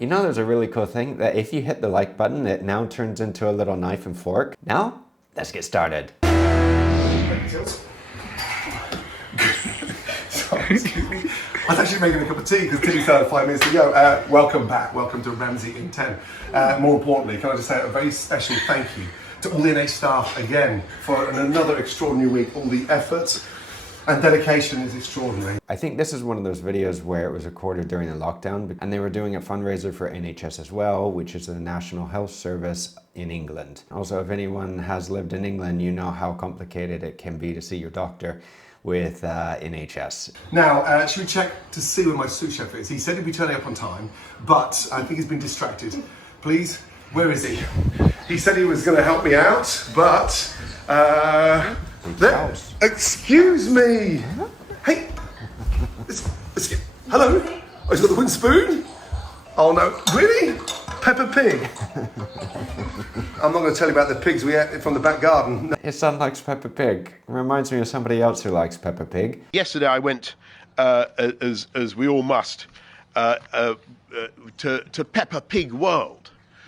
You know, there's a really cool thing that if you hit the like button, it now turns into a little knife and fork. Now, let's get started. Sorry, excuse me. I was actually making a cup of tea because Tilly started 5 minutes ago. Welcome back. Welcome to Ramsay in 10. More importantly, can I just say a very special thank you to all the NH staff again for another extraordinary week. All the efforts and dedication is extraordinary. I think this is one of those videos where it was recorded during the lockdown, and they were doing a fundraiser for NHS as well, which is the National Health Service in England. Also, if anyone has lived in England, you know how complicated it can be to see your doctor with NHS. Now, should we check to see where my sous chef is? He said he'd be turning up on time, but I think he's been distracted. Please, where is he? He said he was going to help me out, but excuse me. Hey, hello. Oh, he's got the wooden spoon. Oh no, really? Peppa Pig. I'm not going to tell you about the pigs we ate from the back garden. His son likes Peppa Pig. Reminds me of somebody else who likes Peppa Pig. Yesterday I went, as we all must, to Peppa Pig World.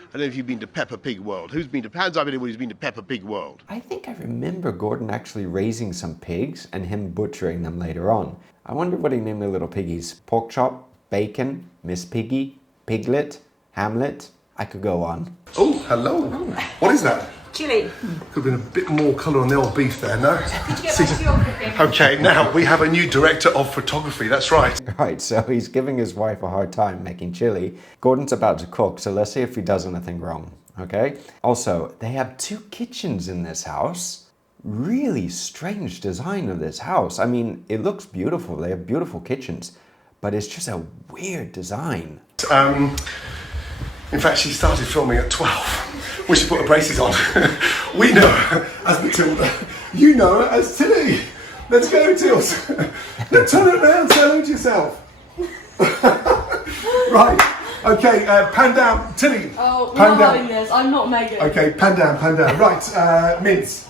I don't know if you've been to Peppa Pig World. Hands up anyone who's been to Peppa Pig World? I think I remember Gordon actually raising some pigs and him butchering them later on. I wonder what he named the little piggies. Pork chop, bacon, Miss Piggy, Piglet, Hamlet. I could go on. Oh, hello. What is that? Chili. Could have been a bit more colour on the old beef there, no? Did you get back to your cooking? Okay, now we have a new director of photography, that's right. Right, so he's giving his wife a hard time making chili. Gordon's about to cook, so let's see if he does anything wrong, okay? Also, they have 2 kitchens in this house. Really strange design of this house. I mean, it looks beautiful. They have beautiful kitchens, but it's just a weird design. In fact, she started filming at 12. We should put her braces on. We know her as Matilda. You know her as Tilly. Let's go, Tills. Now turn it around, say hello to yourself. Right. Okay, pan down. Tilly. Oh, pan no, down. Ines, I'm not Megan. Okay, pan down, pan down. Right, mince.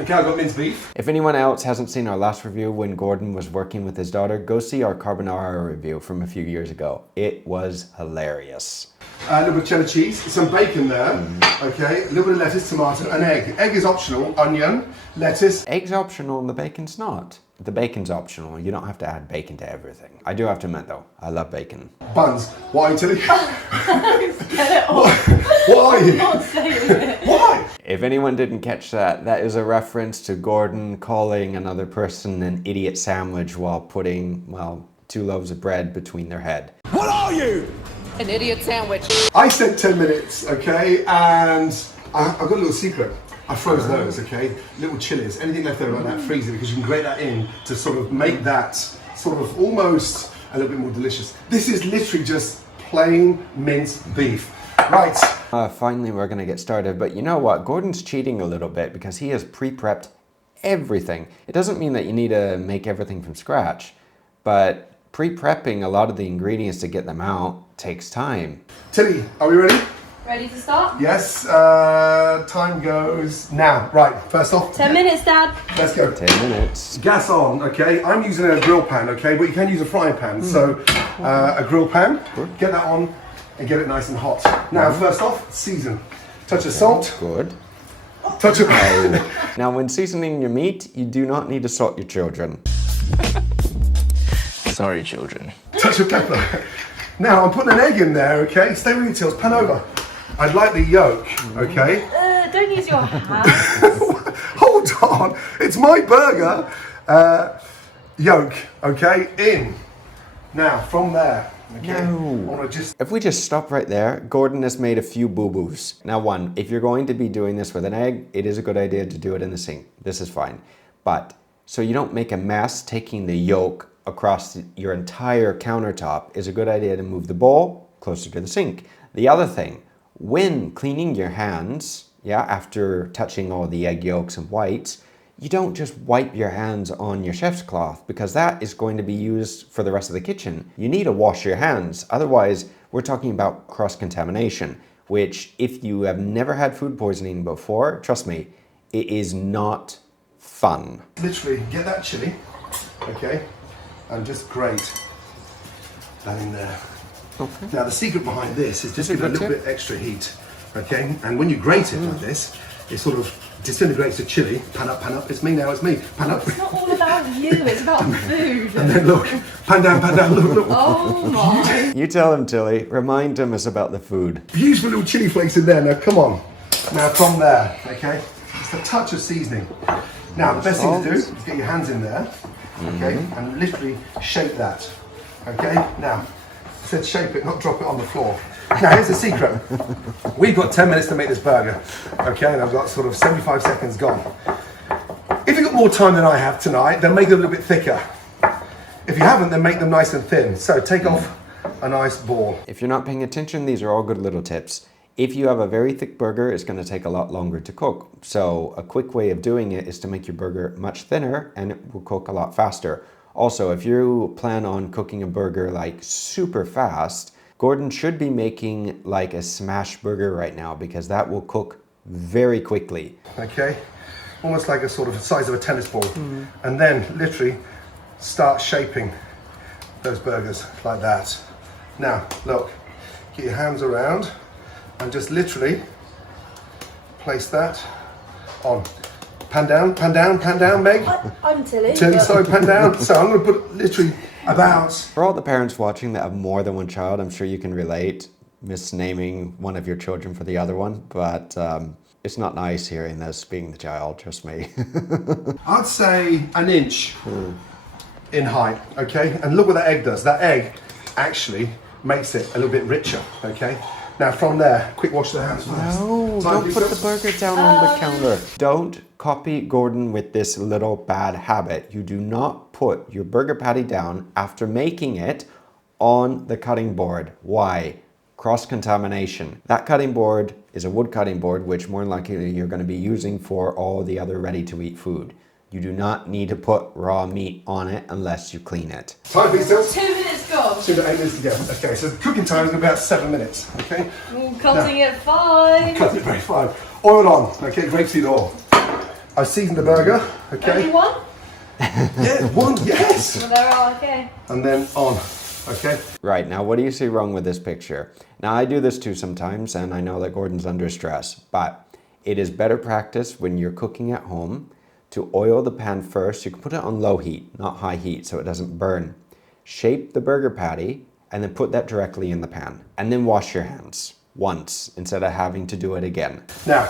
Okay, I've got minced beef. If anyone else hasn't seen our last review when Gordon was working with his daughter, go see our carbonara review from a few years ago. It was hilarious. A little bit of cheddar cheese, some bacon there, okay, a little bit of lettuce, tomato, an egg. Egg is optional, onion, lettuce. Egg's optional and the bacon's not. The bacon's optional. You don't have to add bacon to everything. I do have to admit though, I love bacon. Buns. Why, Tilly? Get it off. Why? I'm not saying it. Why? If anyone didn't catch that, that is a reference to Gordon calling another person an idiot sandwich while putting, well, 2 loaves of bread between their head. What are you? An idiot sandwich. I said 10 minutes, okay, and I've got a little secret. I froze those, okay? Little chilies, anything left over like that, freeze it, because you can grate that in to sort of make that sort of almost a little bit more delicious. This is literally just plain minced beef. Right. Finally, we're going to get started, but you know what? Gordon's cheating a little bit because he has pre-prepped everything. It doesn't mean that you need to make everything from scratch, but pre-prepping a lot of the ingredients to get them out takes time. Tilly, are we ready? Ready to start? Yes, time goes now. Right, first off. 10 minutes, Dad. Let's go. 10 minutes. Gas on, okay? I'm using a grill pan, okay? But you can use a frying pan. So, a grill pan, get that on and get it nice and hot. Now, first off, season. Touch of salt. Good. Touch of... Now, when seasoning your meat, you do not need to salt your children. Sorry, children. Touch of pepper. Now, I'm putting an egg in there, okay? Stay with your Tills, pan over. I'd like the yolk, okay? Don't use your hands. Hold on, it's my burger. Yolk, okay, in. Now, from there, okay? No. Just... If we just stop right there, Gordon has made a few boo-boos. Now, one, if you're going to be doing this with an egg, it is a good idea to do it in the sink. This is fine. But, so you don't make a mess taking the yolk across your entire countertop, is a good idea to move the bowl closer to the sink. The other thing, when cleaning your hands, after touching all the egg yolks and whites, you don't just wipe your hands on your chef's cloth because that is going to be used for the rest of the kitchen. You need to wash your hands. Otherwise, we're talking about cross-contamination, which if you have never had food poisoning before, trust me, it is not fun. Literally, get that chili, okay? And just grate that in there. Okay. Now the secret behind this is just That's a give it a good little tip. bit extra heat, okay? And when you grate it like this, it sort of disintegrates the chili. Pan up, it's me now, it's me. Pan up. It's not all about you, it's about food. And then look, pan down, look. Oh my. You tell him, Tilly. Remind him it's about the food. Beautiful little chili flakes in there. Now come on. Now from there, okay? Just a touch of seasoning. Now the best thing to do is get your hands in there, okay? And literally shape that, okay? Now, I said shape it, not drop it on the floor. Now here's the secret. We've got 10 minutes to make this burger, okay? And I've got sort of 75 seconds gone. If you've got more time than I have tonight, then make them a little bit thicker. If you haven't, then make them nice and thin. So take off a nice ball. If you're not paying attention, these are all good little tips. If you have a very thick burger, it's going to take a lot longer to cook. So a quick way of doing it is to make your burger much thinner and it will cook a lot faster. Also, if you plan on cooking a burger like super fast, Gordon should be making like a smash burger right now because that will cook very quickly. Okay? Almost like a sort of the size of a tennis ball. And then literally start shaping those burgers like that. Now, look, get your hands around and just literally place that on. Pan down, Meg. I'm Tilly. Tilly, sorry, pan down. So I'm going to put literally about... For all the parents watching that have more than one child, I'm sure you can relate misnaming one of your children for the other one, but it's not nice hearing this being the child, trust me. I'd say an inch in height, okay? And look what that egg does. That egg actually makes it a little bit richer, okay? Now from there, quick wash the hands first. No, Time, don't please, put the sir. burger down on the counter. Don't copy Gordon with this little bad habit. You do not put your burger patty down after making it on the cutting board. Why? Cross-contamination. That cutting board is a wood cutting board, which more than likely you're going to be using for all the other ready-to-eat food. You do not need to put raw meat on it unless you clean it. Time, please, sir. 2 minutes gone. 2 to 8 minutes to go. Okay, so the cooking time is about 7 minutes, okay? Cutting it fine. Cut it very fine. Oil on, okay, grapeseed oil. I've seasoned the burger, Only okay? one? Yeah, one, yes! Well, there are, okay. And then on, okay? Right, now what do you see wrong with this picture? Now I do this too sometimes, and I know that Gordon's under stress, but it is better practice when you're cooking at home to oil the pan first. You can put it on low heat, not high heat, so it doesn't burn. Shape the burger patty, and then put that directly in the pan. And then wash your hands once, instead of having to do it again. Now,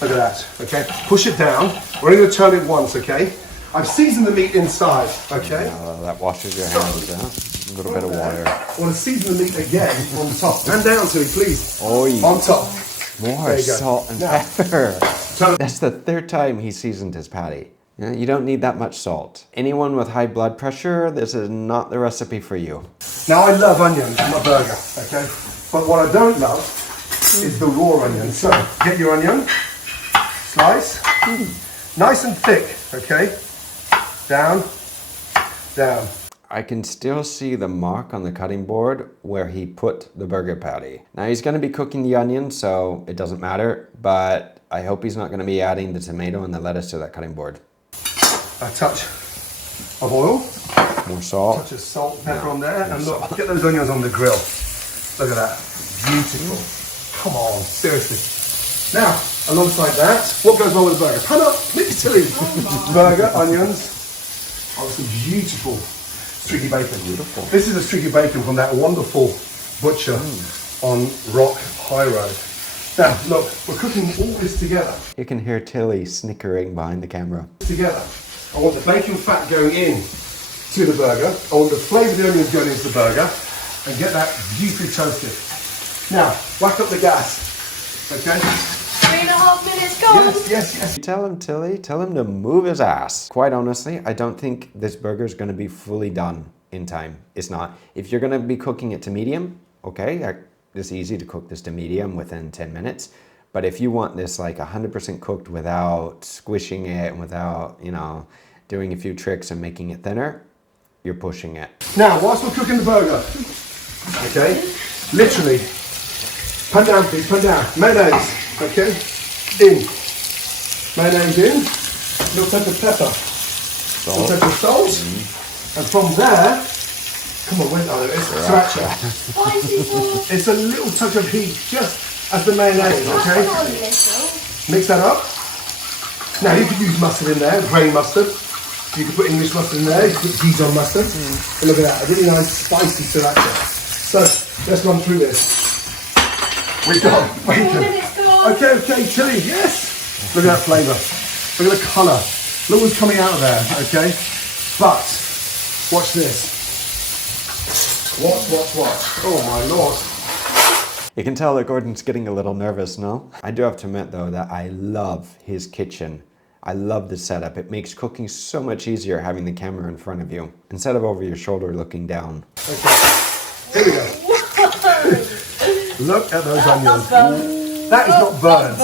look at that, okay? Push it down. We're only going to turn it once, okay? I've seasoned the meat inside, okay? That washes your hands down. A little bit of water. I want to season the meat again on top. Pan down to it, please. Oh, On top. more There you go. salt and Now, pepper. turn- That's the third time he seasoned his patty. You don't need that much salt. Anyone with high blood pressure, this is not the recipe for you. Now, I love onions in my burger, okay? But what I don't love is the raw onion. So, get your onion, slice, nice and thick, okay? Down, down. I can still see the mark on the cutting board where he put the burger patty. Now he's going to be cooking the onion, so it doesn't matter, but I hope he's not going to be adding the tomato and the lettuce to that cutting board. A touch of oil, More salt. touch of salt, pepper on there, and look, get those onions on the grill. Look at that, beautiful. Come on, seriously. Now, alongside that, what goes well with the burger? Pan up, mix chili. Burger, onions, obviously beautiful streaky bacon. Beautiful. This is a streaky bacon from that wonderful butcher on Rock High Road. Now, look, we're cooking all this together. You can hear Tilly snickering behind the camera. I want the bacon fat going in to the burger. I want the flavour of the onions going into the burger and get that beautifully toasted. Now, whack up the gas, okay? 3.5 minutes gone. Yes. Tell him, Tilly, tell him to move his ass. Quite honestly, I don't think this burger is going to be fully done in time. It's not. If you're going to be cooking it to medium, okay, it's easy to cook this to medium within 10 minutes. But if you want this like 100% cooked without squishing it and without, doing a few tricks and making it thinner, you're pushing it. Now, whilst we're cooking the burger, okay, literally, pan down please, pan down. Mayonnaise, okay, in. Mayonnaise in, little touch of pepper, little touch of salt, and from there, Come on, wait, oh, it's sriracha. Spicy sauce. It's a little touch of heat, just as the mayonnaise, okay? Not a little. Mix that up. Now you could use mustard in there, grain mustard. You could put English mustard in there, you could put Dijon mustard. But look at that, a really nice spicy sriracha. So, let's run through this. We've got 4 bacon. minutes gone. Okay, chili, yes. Look at that flavour. Look at the colour. Look what's coming out of there, okay? But, watch this. Watch. Oh my lord. You can tell that Gordon's getting a little nervous, no? I do have to admit though that I love his kitchen. I love the setup. It makes cooking so much easier having the camera in front of you instead of over your shoulder looking down. Okay, here we go. Look at those onions. That is not burnt.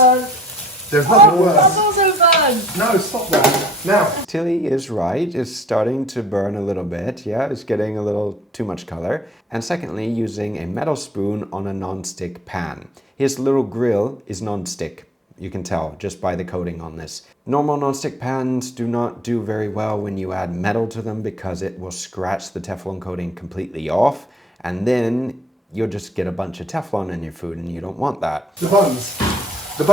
There's nothing That's worse. also burned. No, stop that. Now, Tilly is right. It's starting to burn a little bit. Yeah, it's getting a little too much color. And secondly, using a metal spoon on a non-stick pan. His little grill is non-stick. You can tell just by the coating on this. Normal non-stick pans do not do very well when you add metal to them because it will scratch the Teflon coating completely off. And then you'll just get a bunch of Teflon in your food and you don't want that. the buns. The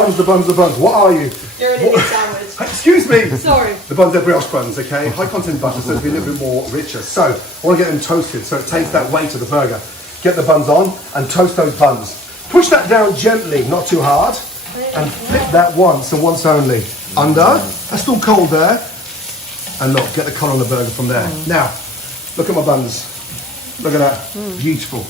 buns. What are you? You're in a good sandwich. Excuse me. Sorry. The buns are brioche buns, okay? High content butter, so it'll be a little bit more richer. So, I want to get them toasted so it takes that weight of the burger. Get the buns on and toast those buns. Push that down gently, not too hard. And flip that once and once only. Under. That's still cold there. And look, get the colour on the burger from there. Now, look at my buns. Look at that. Beautiful.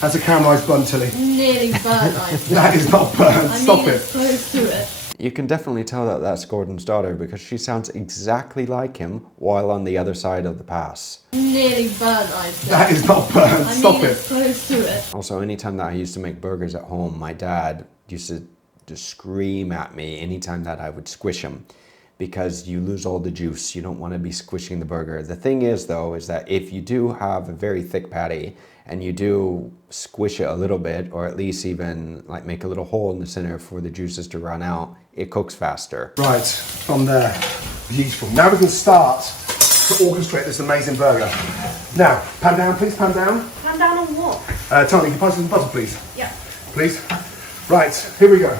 That's a caramelised bun, Tilly. Nearly burnt, I think. That is not burnt. Stop it. It's close to it. You can definitely tell that that's Gordon's daughter because she sounds exactly like him while on the other side of the pass. Nearly burnt, I think. That is not burnt. Stop it. It's close to it. Also, anytime that I used to make burgers at home, my dad used to just scream at me anytime that I would squish them because you lose all the juice. You don't want to be squishing the burger. The thing is though, is that if you do have a very thick patty and you do squish it a little bit, or at least even like make a little hole in the center for the juices to run out, it cooks faster. Right, from there. Beautiful. Now we can start to orchestrate this amazing burger. Now, pan down, please, pan down. Pan down on what? Tony, can you pass me some butter, please? Yeah. Please. Right, here we go.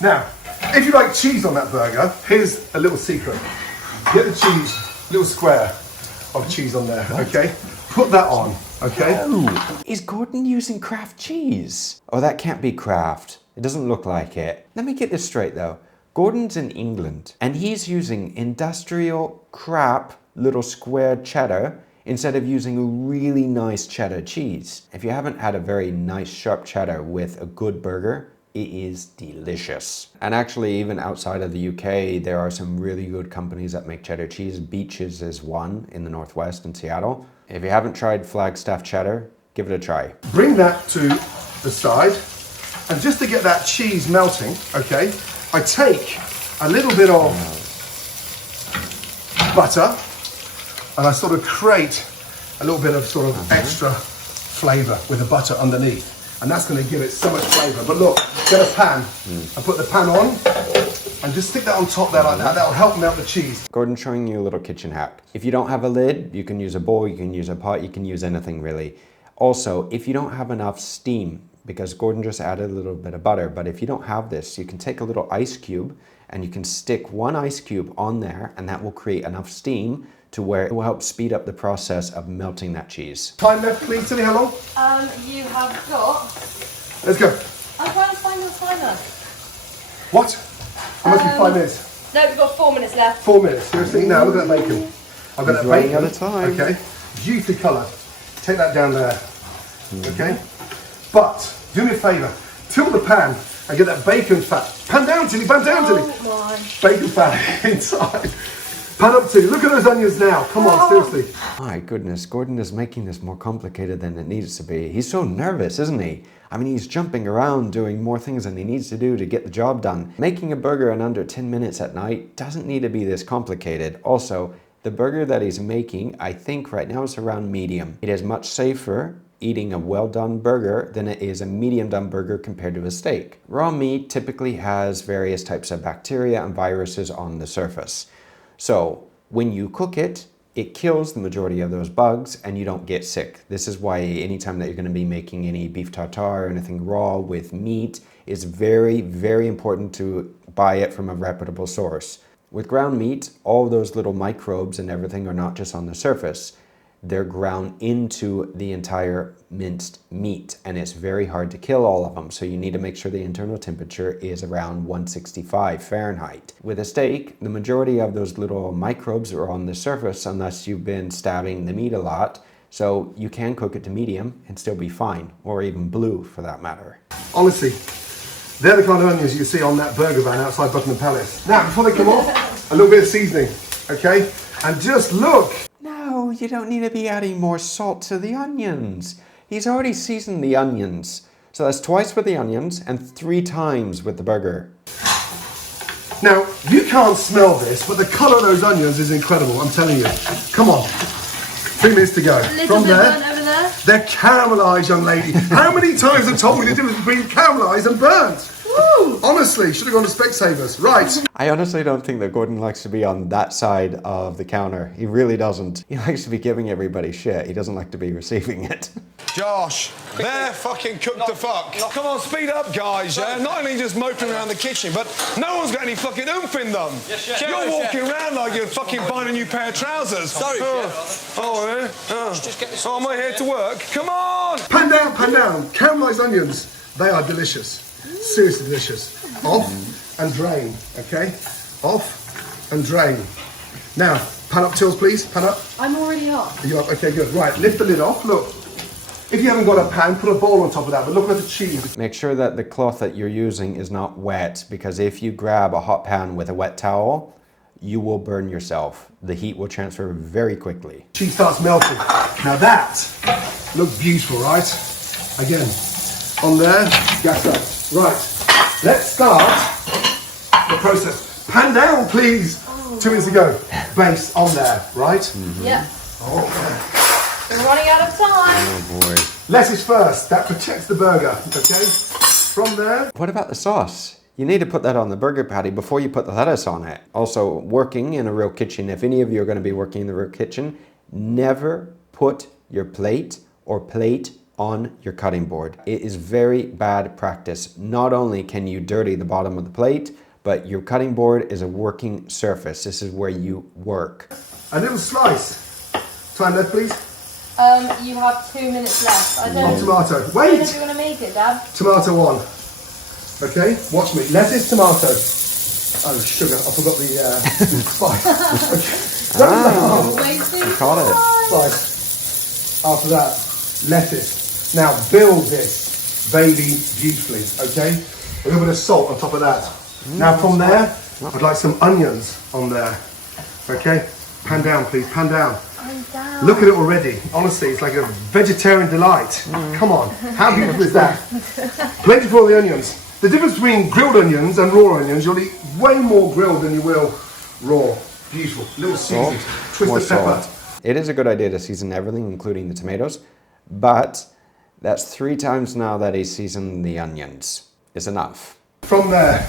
Now, if you like cheese on that burger, here's a little secret. Get the cheese, little square of cheese on there, okay? Put that on, okay? Oh, is Gordon using Kraft cheese? Oh, that can't be Kraft. It doesn't look like it. Let me get this straight though. Gordon's in England and he's using industrial crap little square cheddar instead of using a really nice cheddar cheese. If you haven't had a very nice sharp cheddar with a good burger, it is delicious. And actually, even outside of the UK, there are some really good companies that make cheddar cheese. Beaches is one in the Northwest in Seattle. If you haven't tried Flagstaff cheddar, give it a try. Bring that to the side. And just to get that cheese melting, okay, I take a little bit of butter and I sort of create a little bit of sort of extra flavour with the butter underneath. And that's going to give it so much flavour. But look, get a pan and put the pan on and just stick that on top there like that. That'll help melt the cheese. Gordon's showing you a little kitchen hack. If you don't have a lid, you can use a bowl, you can use a pot, you can use anything really. Also, if you don't have enough steam, because Gordon just added a little bit of butter, but if you don't have this, you can take a little ice cube and you can stick one ice cube on there and that will create enough steam to where it will help speed up the process of melting that cheese. Time left, please, Tilly, how long? You have got... Let's go. I'm trying to find the timer. What? It must be 5 minutes. No, we've got 4 minutes left. 4 minutes. Seriously? Now, look at that bacon. I've got that running bacon. out of time. Okay. Beautifully coloured. Take that down there. Okay? But, do me a favour. Tilt the pan and get that bacon fat. Pan down, Tilly, pan down, Tilly. Oh my. Bacon fat inside. Pan up, Tilly. Look at those onions now. Come on, seriously. My goodness, Gordon is making this more complicated than it needs to be. He's so nervous, isn't he? I mean, he's jumping around doing more things than he needs to do to get the job done. Making a burger in under 10 minutes at night doesn't need to be this complicated. Also, the burger that he's making, I think right now is around medium. It is much safer eating a well-done burger than it is a medium-done burger compared to a steak. Raw meat typically has various types of bacteria and viruses on the surface. So when you cook it, it kills the majority of those bugs and you don't get sick. This is why anytime that you're going to be making any beef tartare or anything raw with meat, it's very, very important to buy it from a reputable source. With ground meat, all those little microbes and everything are not just on the surface. They're ground into the entire minced meat, and it's very hard to kill all of them. So you need to make sure the internal temperature is around 165 Fahrenheit. With a steak, the majority of those little microbes are on the surface unless you've been stabbing the meat a lot. So you can cook it to medium and still be fine, or even blue for that matter. Honestly, they're the kind of onions you can see on that burger van outside Buckingham Palace. Now, before they come off, a little bit of seasoning, okay? And just look. No, you don't need to be adding more salt to the onions. He's already seasoned the onions. So that's twice with the onions and 3 times with the burger. Now, you can't smell this, but the colour of those onions is incredible, I'm telling you. Come on. 3 minutes to go. A little bit burnt over there. They're caramelised, young lady. How many times have told me the difference between caramelised and burnt? Woo! Honestly, should have gone to Specsavers. Right. I honestly don't think that Gordon likes to be on that side of the counter. He really doesn't. He likes to be giving everybody shit. He doesn't like to be receiving it. Josh, they're fucking cooked to fuck. Come on, speed up, guys, yeah? Not only just moping around the kitchen, but no one's got any fucking oomph in them. Yes, you're walking around like you're fucking buying a new pair of trousers. Sorry, yeah? Oh, am I here to work? Come on! Pan down, pan down. Caramelised onions, they are delicious. Seriously delicious. Off and drain, okay? Off and drain. Now, pan up, Tills, please. Pan up. I'm already up. Are you up? Okay, good. Right, lift the lid off. Look. If you haven't got a pan, put a bowl on top of that, but look at the cheese. Make sure that the cloth that you're using is not wet, because if you grab a hot pan with a wet towel, you will burn yourself. The heat will transfer very quickly. Cheese starts melting. Now that looks beautiful, right? Again, on there, gas up. Right, let's start the process. Pan down, please. 2 minutes ago. Base on there, right? Yep. Okay. We're running out of time. Oh boy. Lettuce first. That protects the burger, okay? From there. What about the sauce? You need to put that on the burger patty before you put the lettuce on it. Also, working in a real kitchen, if any of you are going to be working in the real kitchen, never put your plate or plate on your cutting board. It is very bad practice. Not only can you dirty the bottom of the plate, but your cutting board is a working surface. This is where you work. A little slice. Time left, please. You have 2 minutes left. I don't Of tomato. I don't know if Wait! you're going to make it, Dad. Tomato 1. Okay, watch me. Lettuce, tomato. Oh, sugar. I forgot the spice. Okay. Wasting Caught it. Spice. After that, lettuce. Now build this baby beautifully, okay? A little bit of salt on top of that. Now from there, I'd like some onions on there. Okay? Pan down, please. Pan down. I'm down. Look at it already. Honestly, it's like a vegetarian delight. Come on. How beautiful is that? Plentiful of the onions. The difference between grilled onions and raw onions, you'll eat way more grilled than you will raw. Beautiful. Little seasoning. Twist More of pepper. salt. It is a good idea to season everything, including the tomatoes, but that's 3 times now that he's seasoned the onions. It's enough. From there,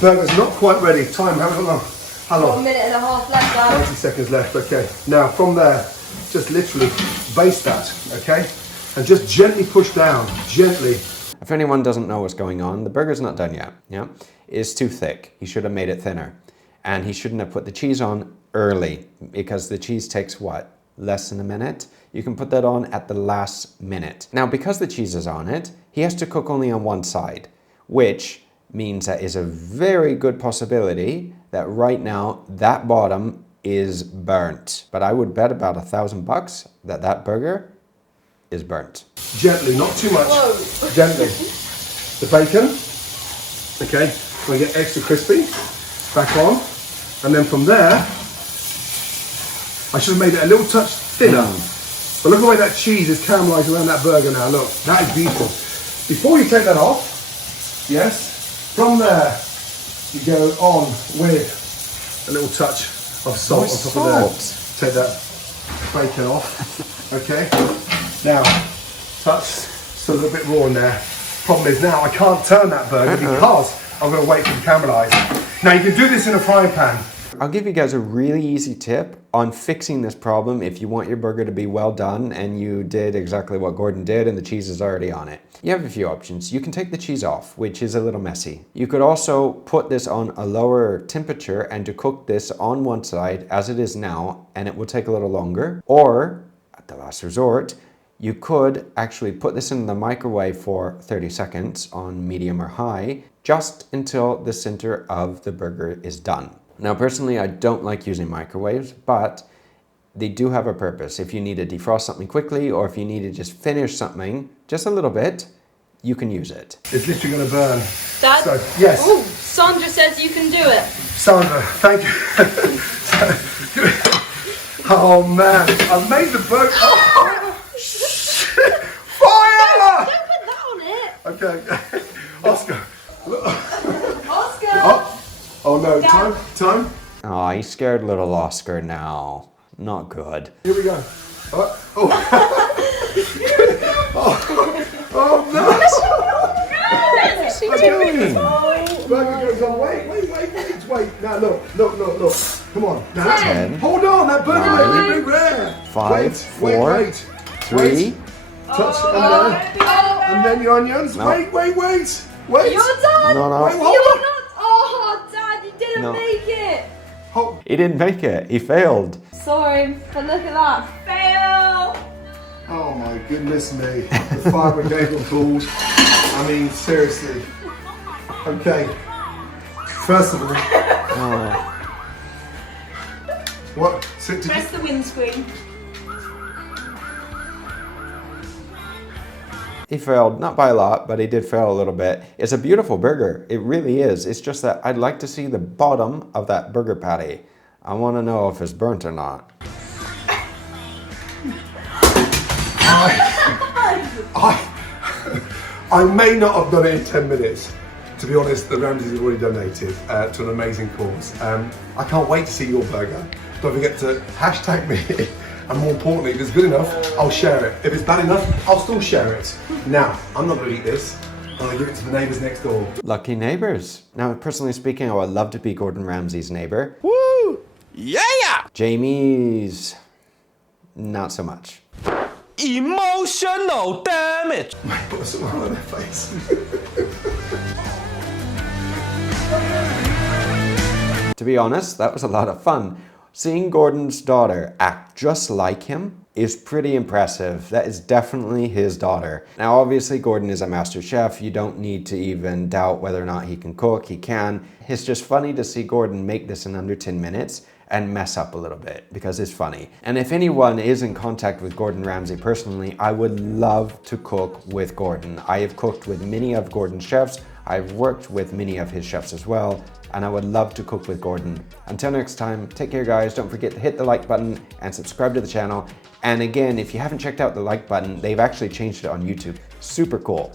burger's not quite ready. Time, how long? How long? 1 minute and a half left, Dad. 90 seconds left, okay. Now from there, just literally baste that, okay? And just gently push down, gently. If anyone doesn't know what's going on, the burger's not done yet, yeah? It's too thick. He should have made it thinner. And he shouldn't have put the cheese on early, because the cheese takes what? Less than a minute? You can put that on at the last minute. Now, because the cheese is on it, he has to cook only on one side, which means that is a very good possibility that right now that bottom is burnt. But I would bet about $1,000 that that burger is burnt. Gently, not too much. Whoa. Gently. The bacon, okay, we get extra crispy. Back on. And then from there, I should have made it a little touch thinner. But look at the way that cheese is caramelized around that burger now. Look, that is beautiful. Before you take that off, yes, from there, you go on with a little touch of salt on top of there. Take that bacon off. Okay. Now, touch. It's a little bit raw in there. Problem is now I can't turn that burger because I'm going to wait for it to caramelize. Now you can do this in a frying pan. I'll give you guys a really easy tip on fixing this problem if you want your burger to be well done and you did exactly what Gordon did and the cheese is already on it. You have a few options. You can take the cheese off, which is a little messy. You could also put this on a lower temperature and to cook this on one side as it is now, and it will take a little longer. Or, at the last resort, you could actually put this in the microwave for 30 seconds on medium or high, just until the center of the burger is done. Now, personally, I don't like using microwaves, but they do have a purpose. If you need to defrost something quickly, or if you need to just finish something just a little bit, you can use it. It's literally going to burn. Dad? So, yes. Oh, Sandra says you can do it. Sandra, thank you. Oh man, I've made the burger. Oh, shit. Fire! Don't put that on it. Okay. Oscar. Oscar! Oh no, time. Oh, he scared little Oscar now. Not good. Here we go. Oh, oh no! What's he doing? Burger goes on. Wait. Now look. Come on. Now, 10, hold on, that burger is really rare. 5, 4, 3. Touch and then your onions. No. Wait. You're done! No. Wait, hold You're on. not! Oh, Dad, you didn't No. make it! Hold. He didn't make it. He failed. Sorry, but look at that. Fail! Oh my goodness me. The fire brigade were called. I mean, seriously. Okay. First of all. What? Press the windscreen. He failed, not by a lot, but he did fail a little bit. It's a beautiful burger. It really is. It's just that I'd like to see the bottom of that burger patty. I want to know if it's burnt or not. I may not have done it in 10 minutes. To be honest, the Ramsays have already donated to an amazing cause. I can't wait to see your burger. Don't forget to hashtag me. And more importantly, if it's good enough, I'll share it. If it's bad enough, I'll still share it. Now, I'm not going to eat this. I'm going to give it to the neighbours next door. Lucky neighbours. Now, personally speaking, I would love to be Gordon Ramsay's neighbour. Woo! Yeah! Jamie's, not so much. Emotional damage! Put a smile on their face. To be honest, that was a lot of fun. Seeing Gordon's daughter act just like him is pretty impressive. That is definitely his daughter. Now, obviously, Gordon is a master chef. You don't need to even doubt whether or not he can cook. He can. It's just funny to see Gordon make this in under 10 minutes and mess up a little bit because it's funny. And if anyone is in contact with Gordon Ramsay personally, I would love to cook with Gordon. I have cooked with many of Gordon's chefs. I've worked with many of his chefs as well, and I would love to cook with Gordon. Until next time, take care guys. Don't forget to hit the like button and subscribe to the channel. And again, if you haven't checked out the like button, they've actually changed it on YouTube. Super cool.